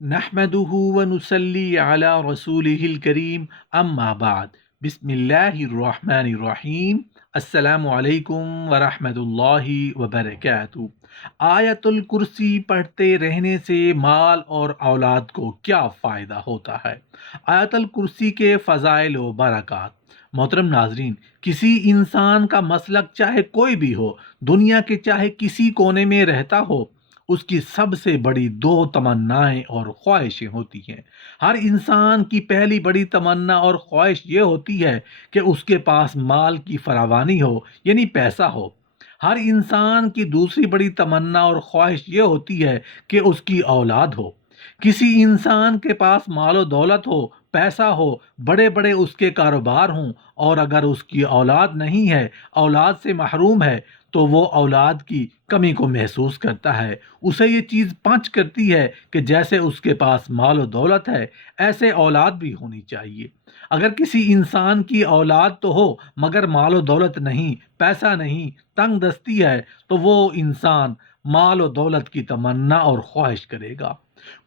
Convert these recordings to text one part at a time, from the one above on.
نحمده ونصلي على رسوله الكريم اما بعد بسم اللہ الرحمن الرحیم السلام علیکم ورحمۃ اللہ وبرکاتہ۔ آیت الکرسی پڑھتے رہنے سے مال اور اولاد کو کیا فائدہ ہوتا ہے؟ آیت الکرسی کے فضائل و برکات۔ محترم ناظرین، کسی انسان کا مسلک چاہے کوئی بھی ہو، دنیا کے چاہے کسی کونے میں رہتا ہو، اس کی سب سے بڑی دو تمنائیں اور خواہشیں ہوتی ہیں۔ ہر انسان کی پہلی بڑی تمنا اور خواہش یہ ہوتی ہے کہ اس کے پاس مال کی فراوانی ہو، یعنی پیسہ ہو۔ ہر انسان کی دوسری بڑی تمنا اور خواہش یہ ہوتی ہے کہ اس کی اولاد ہو۔ کسی انسان کے پاس مال و دولت ہو، پیسہ ہو، بڑے بڑے اس کے کاروبار ہوں، اور اگر اس کی اولاد نہیں ہے، اولاد سے محروم ہے، تو وہ اولاد کی کمی کو محسوس کرتا ہے۔ اسے یہ چیز پنچ کرتی ہے کہ جیسے اس کے پاس مال و دولت ہے، ایسے اولاد بھی ہونی چاہیے۔ اگر کسی انسان کی اولاد تو ہو مگر مال و دولت نہیں، پیسہ نہیں، تنگ دستی ہے، تو وہ انسان مال و دولت کی تمنا اور خواہش کرے گا۔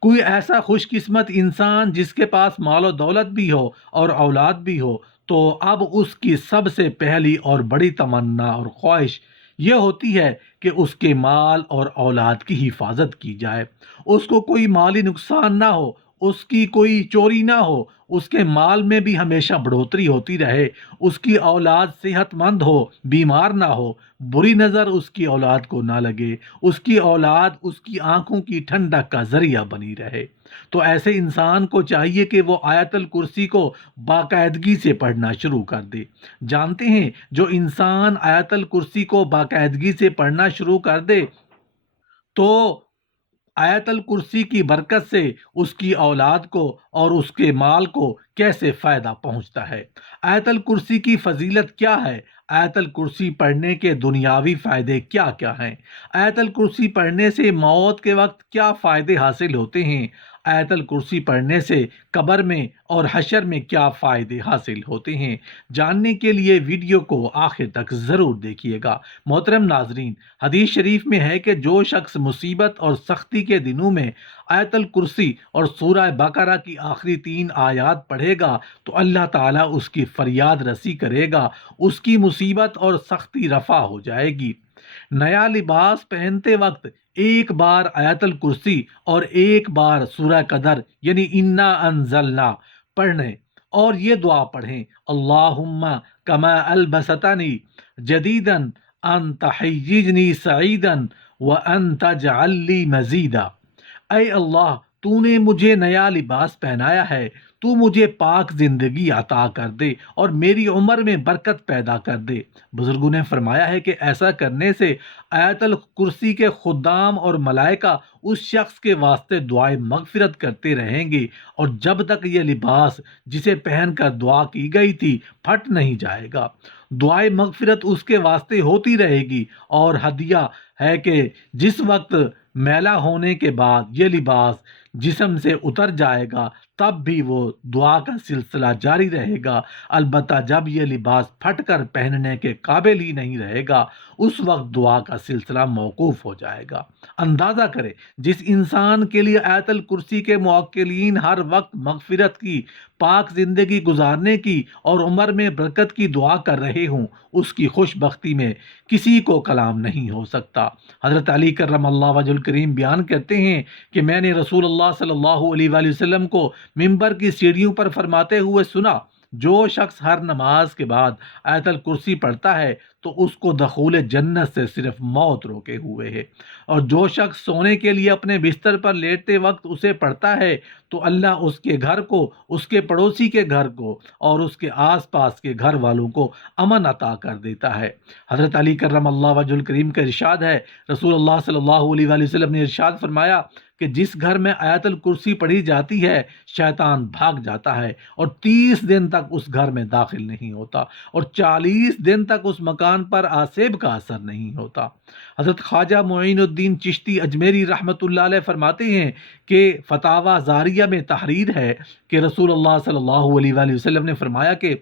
کوئی ایسا خوش قسمت انسان جس کے پاس مال و دولت بھی ہو اور اولاد بھی ہو، تو اب اس کی سب سے پہلی اور بڑی تمنا اور خواہش یہ ہوتی ہے کہ اس کے مال اور اولاد کی حفاظت کی جائے، اس کو کوئی مالی نقصان نہ ہو، اس کی کوئی چوری نہ ہو، اس کے مال میں بھی ہمیشہ بڑھوتری ہوتی رہے، اس کی اولاد صحت مند ہو، بیمار نہ ہو، بری نظر اس کی اولاد کو نہ لگے، اس کی اولاد اس کی آنکھوں کی ٹھنڈک کا ذریعہ بنی رہے۔ تو ایسے انسان کو چاہیے کہ وہ آیت الکرسی کو باقاعدگی سے پڑھنا شروع کر دے۔ جانتے ہیں، جو انسان آیت الکرسی کو باقاعدگی سے پڑھنا شروع کر دے تو آیت الکرسی کی برکت سے اس کی اولاد کو اور اس کے مال کو کیسے فائدہ پہنچتا ہے۔ آیت الکرسی کی فضیلت کیا ہے؟ آیت الکرسی پڑھنے کے دنیاوی فائدے کیا کیا ہیں؟ آیت الکرسی پڑھنے سے موت کے وقت کیا فائدے حاصل ہوتے ہیں؟ آیت الکرسی پڑھنے سے قبر میں اور حشر میں کیا فائدے حاصل ہوتے ہیں؟ جاننے کے لیے ویڈیو کو آخر تک ضرور دیکھیے گا۔ محترم ناظرین، حدیث شریف میں ہے کہ جو شخص مصیبت اور سختی کے دنوں میں آیت الکرسی اور سورہ بقرہ کی آخری 3 آیات پڑھے گا تو اللہ تعالیٰ اس کی فریاد رسی کرے گا، اس کی مصیبت اور سختی رفع ہو جائے گی۔ نیا لباس پہنتے وقت ایک بار آیت الکرسی اور ایک بار سورہ قدر یعنی انا انزلنا پڑھیں، اور یہ دعا پڑھیں: اللہم کما البستنی جدیداً ان تحیجنی سعیدا وان تجعل لی مزیدا۔ اے اللہ، تو نے مجھے نیا لباس پہنایا ہے، تو مجھے پاک زندگی عطا کر دے اور میری عمر میں برکت پیدا کر دے۔ بزرگوں نے فرمایا ہے کہ ایسا کرنے سے آیت الکرسی کے خدام اور ملائکہ اس شخص کے واسطے دعائے مغفرت کرتے رہیں گے، اور جب تک یہ لباس جسے پہن کر دعا کی گئی تھی پھٹ نہیں جائے گا۔ دعائے مغفرت اس کے واسطے ہوتی رہے گی، اور ہدیہ ہے کہ جس وقت میلا ہونے کے بعد یہ لباس جسم سے اتر جائے گا تب بھی وہ دعا کا سلسلہ جاری رہے گا، البتہ جب یہ لباس پھٹ کر پہننے کے قابل ہی نہیں رہے گا اس وقت دعا کا سلسلہ موقوف ہو جائے گا۔ اندازہ کرے، جس انسان کے لیے آیت الکرسی کے موکلین ہر وقت مغفرت کی، پاک زندگی گزارنے کی اور عمر میں برکت کی دعا کر رہے ہوں، اس کی خوش بختی میں کسی کو کلام نہیں ہو سکتا۔ حضرت علی کرم اللہ وجہ الکریم بیان کرتے ہیں کہ میں نے رسول اللہ صلی اللہ علیہ وآلہ وسلم کو منبر کی سیڑھیوں پر فرماتے ہوئے سنا: جو شخص ہر نماز کے بعد آیت الکرسی پڑھتا ہے تو اس کو دخول جنت سے صرف موت روکے ہوئے ہے، اور جو شخص سونے کے لیے اپنے بستر پر لیٹتے وقت اسے پڑھتا ہے تو اللہ اس کے گھر کو، اس کے پڑوسی کے گھر کو اور اس کے آس پاس کے گھر والوں کو امن عطا کر دیتا ہے۔ حضرت علی کرم اللہ وجہ الکریم کا ارشاد ہے، رسول اللہ صلی اللہ علیہ وآلہ وسلم نے ارشاد فرمایا کہ جس گھر میں آیت الکرسی پڑھی جاتی ہے شیطان بھاگ جاتا ہے اور 30 دن تک اس گھر میں داخل نہیں ہوتا، اور 40 دن تک اس مکان انسان پر آسیب کا اثر نہیں ہوتا۔ حضرت خواجہ معین الدین چشتی اجمیری رحمۃ اللہ علیہ فرماتے ہیں کہ فتاوی زاریہ میں تحریر ہے کہ رسول اللہ صلی اللہ علیہ وآلہ وسلم نے فرمایا کہ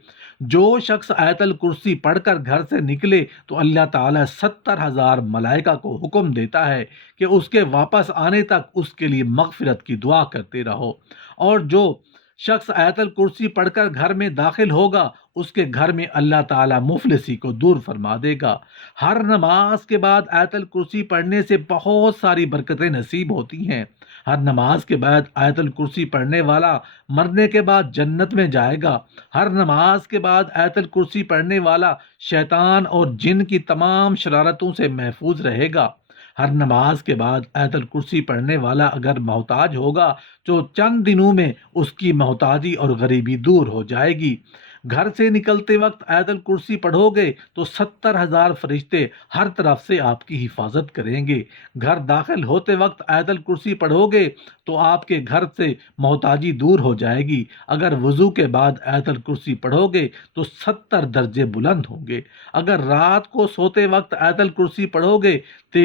جو شخص آیت الکرسی پڑھ کر گھر سے نکلے تو اللہ تعالیٰ 70,000 ملائکہ کو حکم دیتا ہے کہ اس کے واپس آنے تک اس کے لیے مغفرت کی دعا کرتے رہو، اور جو شخص آیت الکرسی پڑھ کر گھر میں داخل ہوگا اس کے گھر میں اللہ تعالیٰ مفلسی کو دور فرما دے گا۔ ہر نماز کے بعد آیت الکرسی پڑھنے سے بہت ساری برکتیں نصیب ہوتی ہیں۔ ہر نماز کے بعد آیت الکرسی پڑھنے والا مرنے کے بعد جنت میں جائے گا۔ ہر نماز کے بعد آیت الکرسی پڑھنے والا شیطان اور جن کی تمام شرارتوں سے محفوظ رہے گا۔ ہر نماز کے بعد آیت الکرسی پڑھنے والا اگر محتاج ہوگا تو چند دنوں میں اس کی محتاجی اور غریبی دور ہو جائے گی۔ گھر سے نکلتے وقت آیت الکرسی پڑھو گے تو 70,000 فرشتے ہر طرف سے آپ کی حفاظت کریں گے۔ گھر داخل ہوتے وقت آیت الکرسی پڑھو گے تو آپ کے گھر سے محتاجی دور ہو جائے گی۔ اگر وضو کے بعد آیت الکرسی پڑھو گے تو 70 درجے بلند ہوں گے۔ اگر رات کو سوتے وقت آیت الکرسی پڑھو گے تو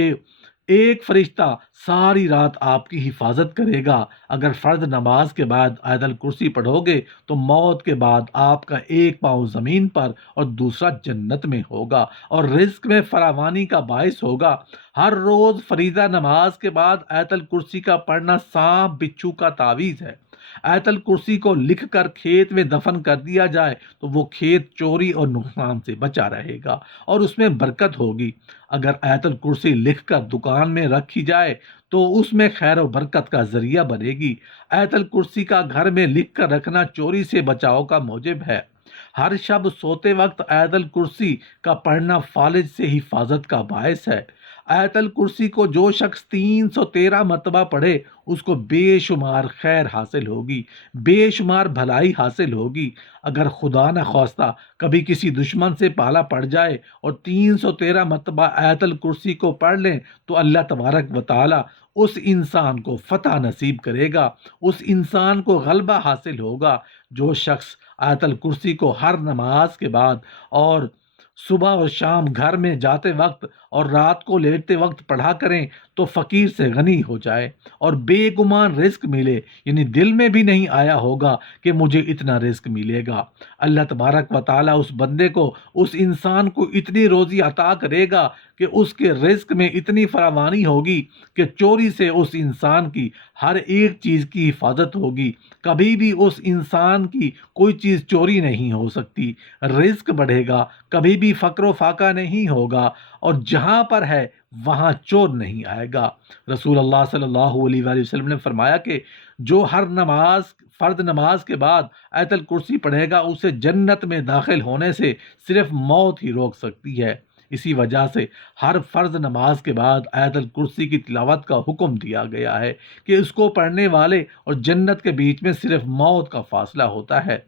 ایک فرشتہ ساری رات آپ کی حفاظت کرے گا۔ اگر فرض نماز کے بعد آیت الکرسی پڑھو گے تو موت کے بعد آپ کا ایک پاؤں زمین پر اور دوسرا جنت میں ہوگا اور رزق میں فراوانی کا باعث ہوگا۔ ہر روز فریضہ نماز کے بعد آیت الکرسی کا پڑھنا سانپ بچھو کا تعویذ ہے۔ آیت الکرسی کو لکھ کر کھیت میں دفن کر دیا جائے تو وہ کھیت چوری اور نقصان سے بچا رہے گا اور اس میں برکت ہوگی۔ اگر آیت الکرسی لکھ کر دکان میں رکھی جائے تو اس میں خیر و برکت کا ذریعہ بنے گی۔ آیت الکرسی کا گھر میں لکھ کر رکھنا چوری سے بچاؤ کا موجب ہے۔ ہر شب سوتے وقت آیت الکرسی کا پڑھنا فالج سے حفاظت کا باعث ہے۔ آیت الکرسی کو جو شخص 313 مرتبہ پڑھے اس کو بے شمار خیر حاصل ہوگی، بے شمار بھلائی حاصل ہوگی۔ اگر خدا نہ خواستہ کبھی کسی دشمن سے پالا پڑ جائے اور 313 مرتبہ آیت الکرسی کو پڑھ لیں تو اللہ تبارک و تعالی اس انسان کو فتح نصیب کرے گا، اس انسان کو غلبہ حاصل ہوگا۔ جو شخص آیت الکرسی کو ہر نماز کے بعد اور صبح اور شام گھر میں جاتے وقت اور رات کو لیٹتے وقت پڑھا کریں تو فقیر سے غنی ہو جائے اور بے گمان رزق ملے، یعنی دل میں بھی نہیں آیا ہوگا کہ مجھے اتنا رزق ملے گا۔ اللہ تبارک و تعالیٰ اس بندے کو، اس انسان کو اتنی روزی عطا کرے گا کہ اس کے رزق میں اتنی فراوانی ہوگی کہ چوری سے اس انسان کی ہر ایک چیز کی حفاظت ہوگی۔ کبھی بھی اس انسان کی کوئی چیز چوری نہیں ہو سکتی۔ رزق بڑھے گا، کبھی بھی فقر و فاقہ نہیں ہوگا، اور جہاں پر ہے وہاں چور نہیں آئے گا۔ رسول اللہ صلی اللہ علیہ وآلہ وسلم نے فرمایا کہ جو ہر فرض نماز کے بعد آیت الکرسی پڑھے گا اسے جنت میں داخل ہونے سے صرف موت ہی روک سکتی ہے۔ اسی وجہ سے ہر فرض نماز کے بعد آیت الکرسی کی تلاوت کا حکم دیا گیا ہے کہ اس کو پڑھنے والے اور جنت کے بیچ میں صرف موت کا فاصلہ ہوتا ہے۔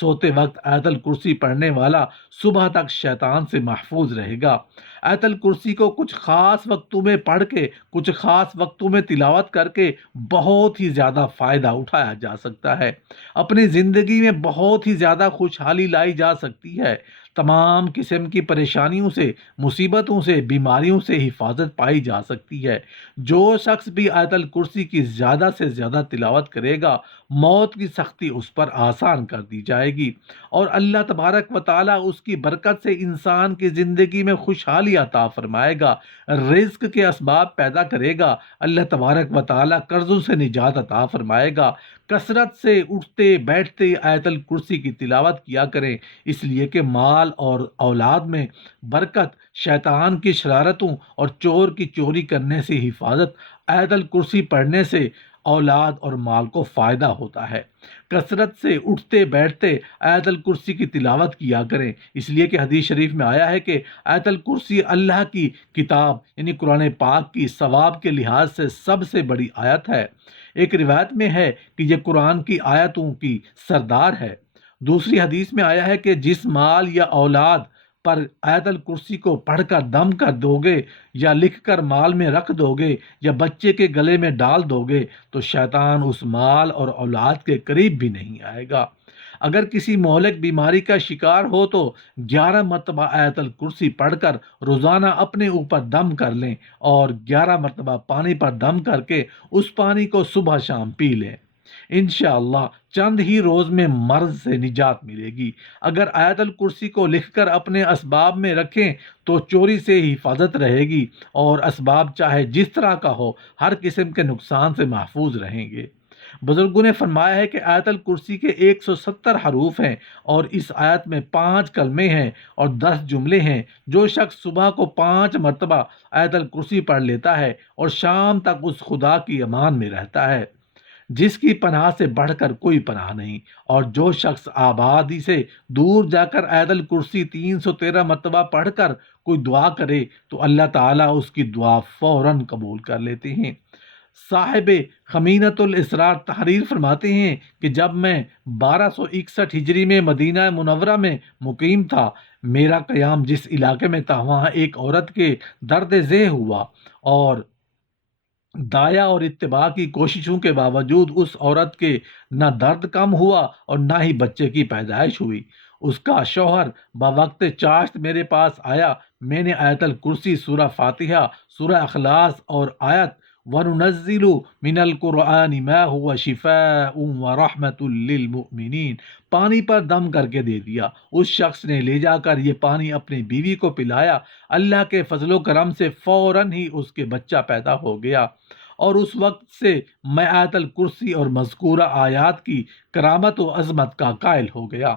سوتے وقت آیت الکرسی پڑھنے والا صبح تک شیطان سے محفوظ رہے گا۔ آیت الکرسی کو کچھ خاص وقتوں میں پڑھ کے، کچھ خاص وقتوں میں تلاوت کر کے بہت ہی زیادہ فائدہ اٹھایا جا سکتا ہے۔ اپنی زندگی میں بہت ہی زیادہ خوشحالی لائی جا سکتی ہے۔ تمام قسم کی پریشانیوں سے، مصیبتوں سے، بیماریوں سے حفاظت پائی جا سکتی ہے۔ جو شخص بھی آیت الکرسی کی زیادہ سے زیادہ تلاوت کرے گا موت کی سختی اس پر آسان کر دی جائے گی اور اللہ تبارک و تعالیٰ اس کی برکت سے انسان کی زندگی میں خوشحالی عطا فرمائے گا، رزق کے اسباب پیدا کرے گا۔ اللہ تبارک و تعالیٰ قرضوں سے نجات عطا فرمائے گا۔ کثرت سے اٹھتے بیٹھتے آیت الکرسی کی تلاوت کیا کریں، اس لیے کہ مال اور اولاد میں برکت، شیطان کی شرارتوں اور چور کی چوری کرنے سے حفاظت آیت الکرسی پڑھنے سے اولاد اور مال کو فائدہ ہوتا ہے۔ کثرت سے اٹھتے بیٹھتے آیت الکرسی کی تلاوت کیا کریں، اس لیے کہ حدیث شریف میں آیا ہے کہ آیت الکرسی اللہ کی کتاب یعنی قرآن پاک کی ثواب کے لحاظ سے سب سے بڑی آیت ہے۔ ایک روایت میں ہے کہ یہ قرآن کی آیتوں کی سردار ہے۔ دوسری حدیث میں آیا ہے کہ جس مال یا اولاد پر آیت الکرسی کو پڑھ کر دم کر دو گے یا لکھ کر مال میں رکھ دو گے یا بچے کے گلے میں ڈال دو گے تو شیطان اس مال اور اولاد کے قریب بھی نہیں آئے گا۔ اگر کسی مہلک بیماری کا شکار ہو تو 11 مرتبہ آیت الکرسی پڑھ کر روزانہ اپنے اوپر دم کر لیں اور 11 مرتبہ پانی پر دم کر کے اس پانی کو صبح شام پی لیں۔ انشاءاللہ چند ہی روز میں مرض سے نجات ملے گی۔ اگر آیت الکرسی کو لکھ کر اپنے اسباب میں رکھیں تو چوری سے حفاظت رہے گی اور اسباب چاہے جس طرح کا ہو ہر قسم کے نقصان سے محفوظ رہیں گے۔ بزرگوں نے فرمایا ہے کہ آیت الکرسی کے 170 حروف ہیں اور اس آیت میں 5 کلمے ہیں اور 10 جملے ہیں۔ جو شخص صبح کو 5 مرتبہ آیت الکرسی پڑھ لیتا ہے اور شام تک اس خدا کی امان میں رہتا ہے جس کی پناہ سے بڑھ کر کوئی پناہ نہیں، اور جو شخص آبادی سے دور جا کر آیت الکرسی 313 مرتبہ پڑھ کر کوئی دعا کرے تو اللہ تعالیٰ اس کی دعا فوراً قبول کر لیتے ہیں۔ صاحب خمینۃ الاسرار تحریر فرماتے ہیں کہ جب میں 1261 ہجری میں مدینہ منورہ میں مقیم تھا، میرا قیام جس علاقے میں تھا وہاں ایک عورت کے درد ذہ ہوا اور دایا اور اتباع کی کوششوں کے باوجود اس عورت کے نہ درد کم ہوا اور نہ ہی بچے کی پیدائش ہوئی۔ اس کا شوہر بوقت چاشت میرے پاس آیا، میں نے آیت الکرسی، سورہ فاتحہ، سورہ اخلاص اور آیت وَنُنَزِّلُ مِنَ الْقُرْآنِ مَا هُوَ شِفَاءٌ وَرَحْمَةٌ لِّلْمُؤْمِنِينَ پانی پر دم کر کے دے دیا۔ اس شخص نے لے جا کر یہ پانی اپنی بیوی کو پلایا۔ اللہ کے فضل و کرم سے فوراً ہی اس کے بچہ پیدا ہو گیا، اور اس وقت سے میں آیت الکرسی اور مذکورہ آیات کی کرامت و عظمت کا قائل ہو گیا۔